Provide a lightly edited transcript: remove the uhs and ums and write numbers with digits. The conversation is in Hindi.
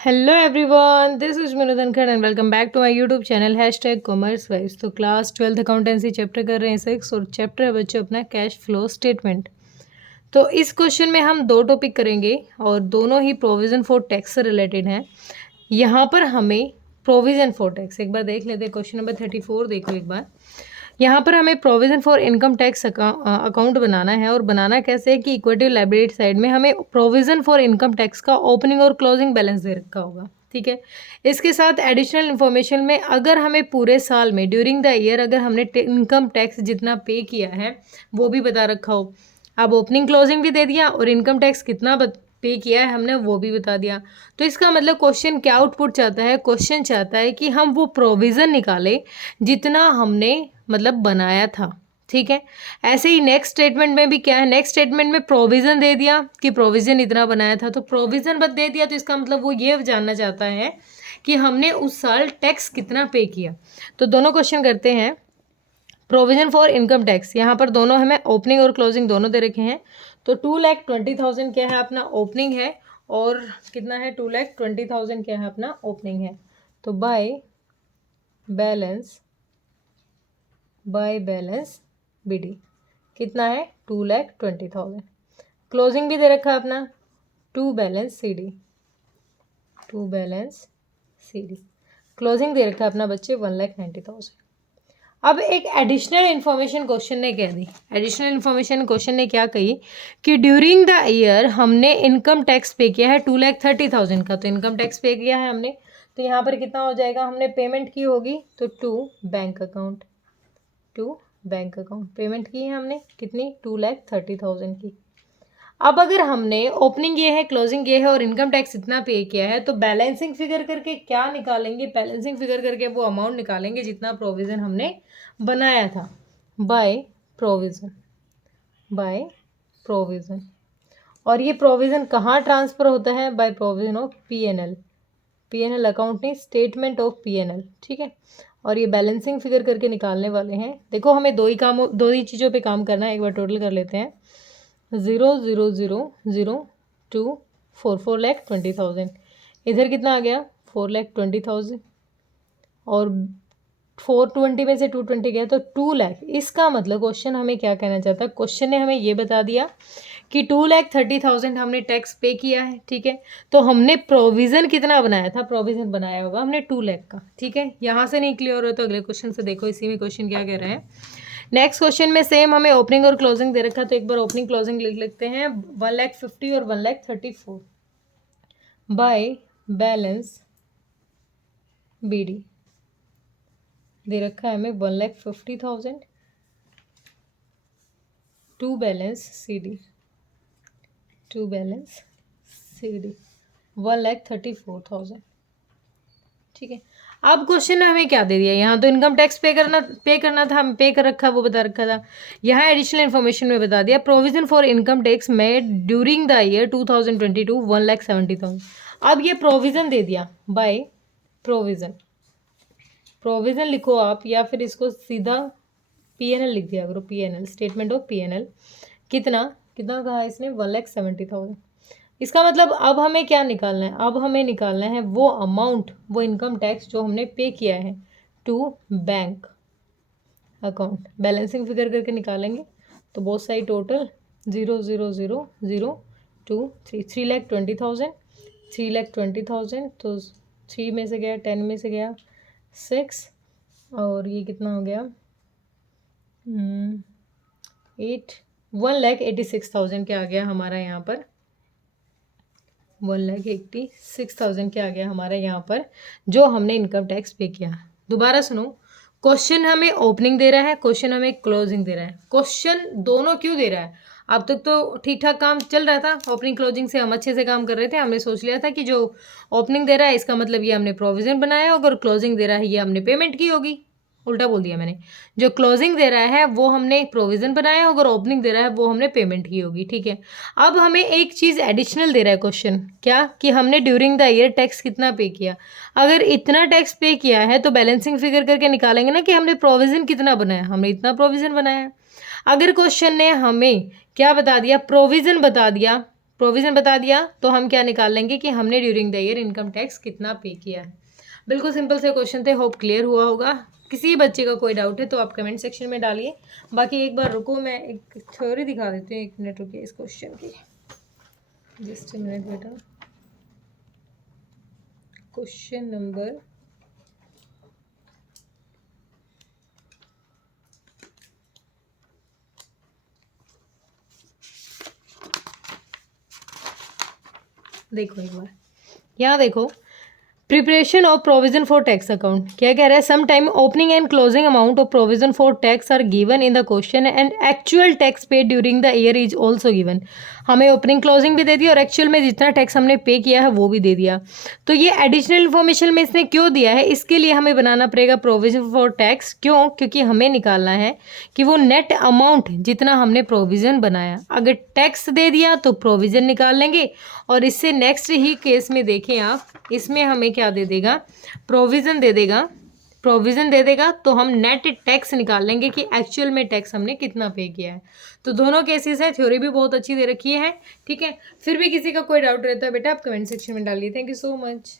Hello everyone, this is Meenu Dhankhar and welcome back to my YouTube channel #commerce wise. तो क्लास 12th अकाउंटेंसी चैप्टर कर रहे हैं 6 और चैप्टर है बच्चों अपना कैश फ्लो स्टेटमेंट। तो इस क्वेश्चन में हम दो टॉपिक करेंगे और दोनों ही प्रोविज़न फॉर टैक्स से रिलेटेड हैं। यहाँ पर हमें प्रोविज़न फॉर टैक्स एक बार देख लेते हैं। क्वेश्चन नंबर 34 देखो एक बार। यहाँ पर हमें provision for income tax account बनाना है और बनाना कैसे है कि इक्विटी लायबिलिटी साइड में हमें प्रोविज़न फॉर इनकम टैक्स का ओपनिंग और क्लोजिंग बैलेंस दे रखा होगा। ठीक है, इसके साथ एडिशनल इन्फॉर्मेशन में अगर हमें पूरे साल में ड्यूरिंग द ईयर अगर हमने इनकम टैक्स जितना पे किया है वो भी बता रखा हो। अब ओपनिंग क्लोजिंग भी दे दिया और इनकम टैक्स कितना पे किया है हमने वो भी बता दिया। तो इसका मतलब क्वेश्चन क्या आउटपुट चाहता है, क्वेश्चन चाहता है कि हम वो प्रोविज़न निकालें जितना हमने मतलब बनाया था। ठीक है, ऐसे ही नेक्स्ट स्टेटमेंट में भी क्या है, नेक्स्ट स्टेटमेंट में प्रोविज़न दे दिया कि प्रोविज़न इतना बनाया था, तो प्रोविज़न बस दे दिया तो इसका मतलब वो ये जानना चाहता है कि हमने उस साल टैक्स कितना पे किया। तो दोनों क्वेश्चन करते हैं। प्रोविज़न फॉर इनकम टैक्स, यहाँ पर दोनों हमें ओपनिंग और क्लोजिंग दोनों दे रखे हैं। तो 2,20,000 क्या है अपना ओपनिंग है और कितना है 2,20,000 क्या है अपना ओपनिंग है। तो बाय बैलेंस बीडी कितना है 2,20,000। क्लोजिंग भी दे रखा है अपना टू बैलेंस सीडी क्लोजिंग दे रखा है अपना बच्चे 1,90,000। अब एक एडिशनल इन्फॉर्मेशन क्वेश्चन ने कह दी, एडिशनल इन्फॉर्मेशन क्वेश्चन ने क्या कही कि ड्यूरिंग द ईयर हमने इनकम टैक्स पे किया है 2,30,000 का। तो इनकम टैक्स पे किया है हमने, तो यहाँ पर कितना हो जाएगा, हमने पेमेंट की होगी तो टू बैंक अकाउंट पेमेंट की है हमने कितनी 2,30,000 की। अब अगर हमने ओपनिंग ये है, क्लोजिंग ये है और इनकम टैक्स इतना पे किया है तो बैलेंसिंग फिगर करके क्या निकालेंगे, बैलेंसिंग फिगर करके वो अमाउंट निकालेंगे जितना प्रोविज़न हमने बनाया था बाय प्रोविज़न। और ये प्रोविज़न कहाँ ट्रांसफ़र होता है, by provision of PNL account नहीं, स्टेटमेंट ऑफ पीएनएल। ठीक है, और ये बैलेंसिंग फिगर करके निकालने वाले हैं। देखो हमें दो ही चीज़ों पे काम करना है। एक बार टोटल कर लेते हैं 0,0,0,0,2 4,20,000। इधर कितना आ गया 4,20,000 और 420 में से 220 गया तो 2 लाख। इसका मतलब क्वेश्चन हमें क्या कहना चाहता है, क्वेश्चन ने हमें ये बता दिया कि 2,30,000 हमने टैक्स पे किया है। ठीक है, तो हमने प्रोविज़न कितना बनाया था, प्रोविज़न बनाया होगा हमने 2 लाख का। ठीक है, यहाँ से नहीं क्लियर हो तो अगले क्वेश्चन से देखो, इसी में क्वेश्चन क्या कह रहे हैं। नेक्स्ट क्वेश्चन में सेम हमें ओपनिंग और क्लोजिंग दे रखा, तो एक बार ओपनिंग क्लोजिंग लिख लेते हैं 1,50,000 और 1,34,000 बाय बैलेंस बीडी दे रखा है हमें 1,50,000 टू बैलेंस सीडी 1,34,000। ठीक है, अब क्वेश्चन ने हमें क्या दे दिया, यहाँ तो इनकम टैक्स पे करना था, हम पे कर रखा, वो बता रखा था। यहाँ एडिशनल इन्फॉर्मेशन में बता दिया provision for income tax made during the year 2022 1,70,000। अब ये प्रोविजन दे दिया बाय प्रोविजन लिखो आप, या फिर इसको सीधा पीएनएल लिख दिया करो, पीएनएल स्टेटमेंट ऑफ पीएनएल। कितना कहा इसने 1,70,000। इसका मतलब अब हमें क्या निकालना है, अब हमें निकालना है वो अमाउंट, वो इनकम टैक्स जो हमने पे किया है to bank account. Balancing figure करके निकालेंगे तो बहुत सारी टोटल 0,0,0,0,2 3,20,000 तो 3 में से गया 10 में से गया 6 और ये कितना हो गया 8 1,86,000 क्या आ गया हमारा यहाँ पर 1,86,000 क्या आ गया हमारा यहाँ पर जो हमने इनकम टैक्स पे किया। दोबारा सुनो, क्वेश्चन हमें ओपनिंग दे रहा है, क्वेश्चन हमें क्लोजिंग दे रहा है। क्वेश्चन दोनों क्यों दे रहा है, अब तक तो ठीक ठाक काम चल रहा था, ओपनिंग क्लोजिंग से हम अच्छे से काम कर रहे थे। हमने सोच लिया था कि जो ओपनिंग दे रहा है इसका मतलब ये हमने प्रोविजन बनाया होगा और क्लोजिंग दे रहा है ये हमने पेमेंट की होगी। उल्टा बोल दिया मैंने, जो क्लोजिंग दे रहा है वो हमने प्रोविजन बनाया होगा और ओपनिंग दे रहा है वो हमने पेमेंट की होगी। ठीक है, अब हमें एक चीज़ एडिशनल दे रहा है क्वेश्चन, क्या कि हमने ड्यूरिंग द ईयर टैक्स कितना पे किया। अगर इतना टैक्स पे किया है तो बैलेंसिंग फिगर करके निकालेंगे ना कि हमने प्रोविजन कितना बनाया, हमने इतना प्रोविजन बनाया। अगर क्वेश्चन ने हमें क्या बता दिया, प्रोविजन बता दिया, प्रोविज़न बता दिया तो हम क्या निकाल लेंगे कि हमने during the year income tax कितना पे किया है। बिल्कुल सिंपल से क्वेश्चन थे, होप क्लियर हुआ होगा। किसी बच्चे का कोई डाउट है तो आप कमेंट सेक्शन में डालिए। बाकी एक बार रुको, मैं एक थ्योरी दिखा देती हूँ, 1 मिनट रुकिए इस क्वेश्चन की, जस्ट मिनट बेटा। क्वेश्चन नंबर देखो एक बार, यहाँ देखो, preparation of provision for tax account क्या कह रहा है, some time opening and closing amount of provision for tax are given in the question and actual tax paid during the year is also given. हमें ओपनिंग क्लोजिंग भी दे दिया और एक्चुअल में जितना टैक्स हमने पे किया है वो भी दे दिया। तो ये एडिशनल इन्फॉर्मेशन में इसने क्यों दिया है, इसके लिए हमें बनाना पड़ेगा प्रोविजन फॉर टैक्स। क्यों? क्योंकि हमें निकालना है कि वो नेट अमाउंट जितना हमने प्रोविज़न बनाया, अगर टैक्स दे दिया तो प्रोविज़न निकाल लेंगे, और इससे नेक्स्ट ही केस में देखें आप, इसमें हमें क्या दे देगा, प्रोविज़न दे देगा। प्रोविज़न दे देगा तो हम नेट टैक्स निकाल लेंगे कि एक्चुअल में टैक्स हमने कितना पे किया है। तो दोनों केसेस है, थ्योरी भी बहुत अच्छी दे रखी है, ठीक है। फिर भी किसी का कोई डाउट रहता है बेटा आप कमेंट सेक्शन में डालिए। Thank you so much.